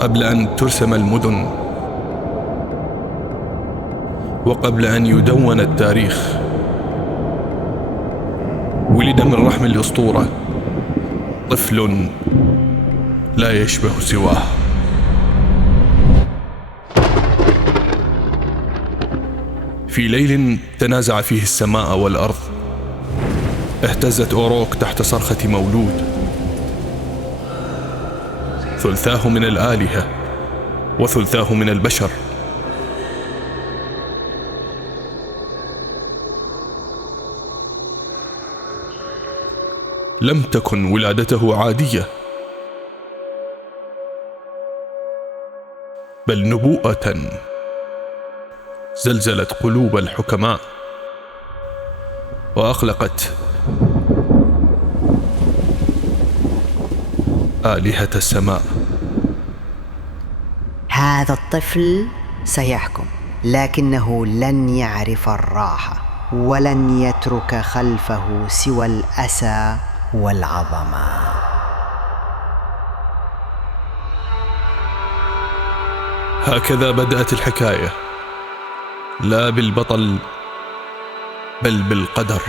قبل أن ترسم المدن، وقبل أن يدون التاريخ، ولد من رحم الأسطورة طفل لا يشبه سواه. في ليل تنازع فيه السماء والأرض، اهتزت أوروك تحت صرخة مولود، ثلثاه من الآلهة وثلثاه من البشر. لم تكن ولادته عادية، بل نبوءة زلزلت قلوب الحكماء وأقلقت آلهة السماء. هذا الطفل سيحكم، لكنه لن يعرف الراحة، ولن يترك خلفه سوى الأسى والعظمة. هكذا بدأت الحكاية، لا بالبطل بل بالقدر.